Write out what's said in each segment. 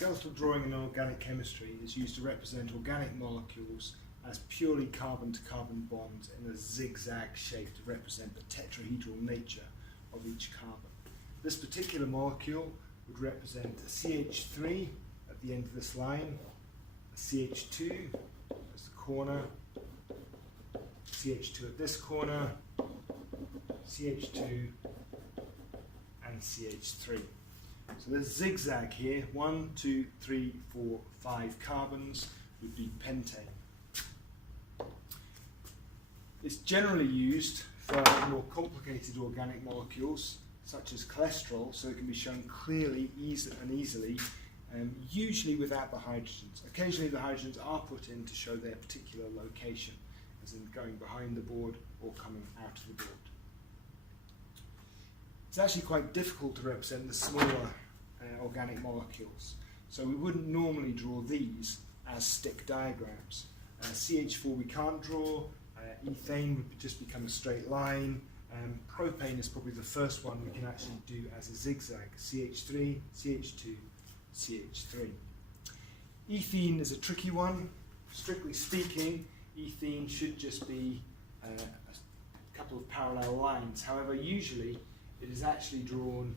skeletal drawing in organic chemistry is used to represent organic molecules as purely carbon-to-carbon bonds in a zigzag shape to represent the tetrahedral nature of each carbon. This particular molecule would represent a CH3 at the end of this line, a CH2 as the corner, CH2 at this corner, CH2 and CH3. So this zigzag here, 1, 2, 3, 4, 5 carbons would be pentane. It's generally used for more complicated organic molecules such as cholesterol, so it can be shown clearly and easily, usually without the hydrogens. Occasionally the hydrogens are put in to show their particular location, as in going behind the board or coming out of the board. It's actually quite difficult to represent the smaller organic molecules, so we wouldn't normally draw these as stick diagrams. CH4 we can't draw, ethane would just become a straight line, propane is probably the first one we can actually do as a zigzag, CH3, CH2, CH3. Ethene is a tricky one. Strictly speaking, ethene should just be a couple of parallel lines. However, usually it is actually drawn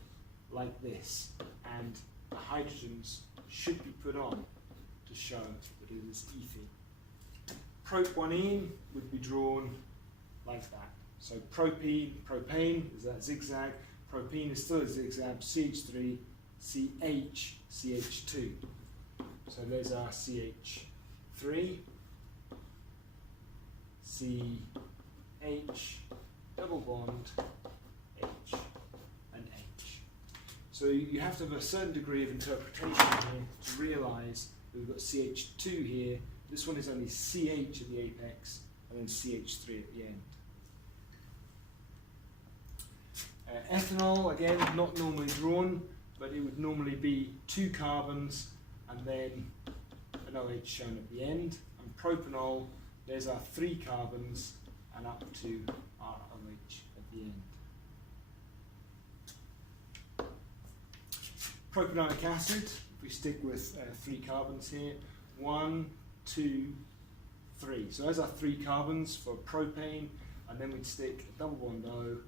like this, and the hydrogens should be put on to show that it is ethene. Propionic would be drawn like that. So propane is that zigzag, propene is still a zigzag, CH3, CH, CH2. So there's our CH3, CH, double bond, H, and H. So you have to have a certain degree of interpretation here to realise that we've got CH2 here. This one is only CH at the apex, and then CH3 at the end. Ethanol, again, not normally drawn, but it would normally be 2 carbons and then an OH shown at the end. And propanol, there's our 3 carbons and up to our OH at the end. Propionic acid, if we stick with 3 carbons here, 1, 2, 3. So there's our 3 carbons for propane, and then we'd stick a double bond O,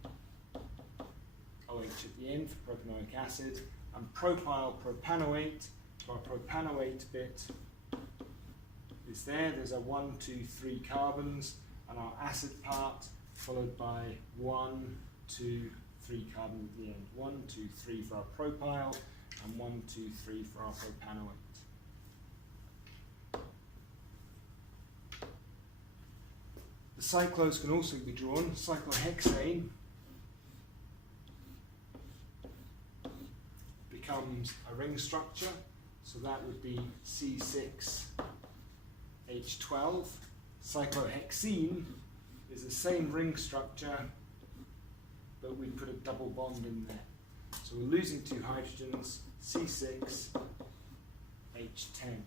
OH at the end for propionic acid, and propyl propanoate. So our propanoate bit is there. There's our 1, 2, 3 carbons, and our acid part followed by 1, 2, 3 carbons at the end. 1, 2, 3 for our propyl, and 1, 2, 3 for our propanoate. The cyclos can also be drawn. Cyclohexane becomes a ring structure, so that would be C6H12. Cyclohexene is the same ring structure, but we put a double bond in there. So we're losing 2 hydrogens, C6H10.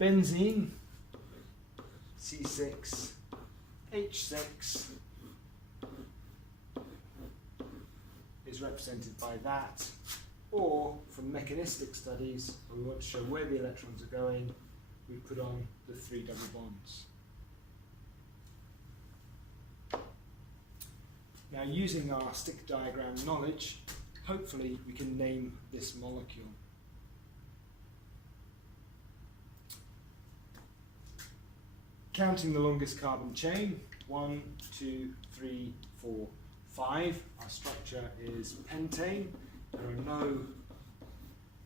Benzene, C6H6, is represented by that, or from mechanistic studies, where we want to show where the electrons are going, we put on the 3 double bonds. Now, using our stick diagram knowledge, hopefully we can name this molecule. Counting the longest carbon chain, 1, 2, 3, 4, 5. Our structure is pentane. There are no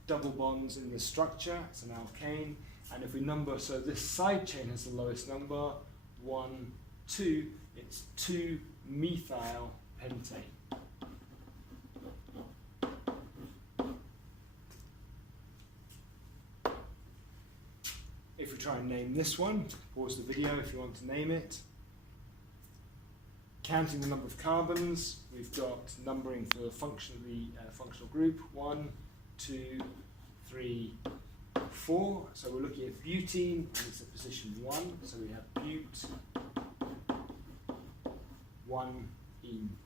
double bonds in the structure, it's an alkane. And if we number, so this side chain has the lowest number, 1, 2, it's 2 methyl pentane. If we try and name this one, pause the video if you want to name it. Counting the number of carbons, we've got numbering for the functional group, 1, 2, 3, 4. So we're looking at butene, and it's at position 1. So we have but, 1, ene.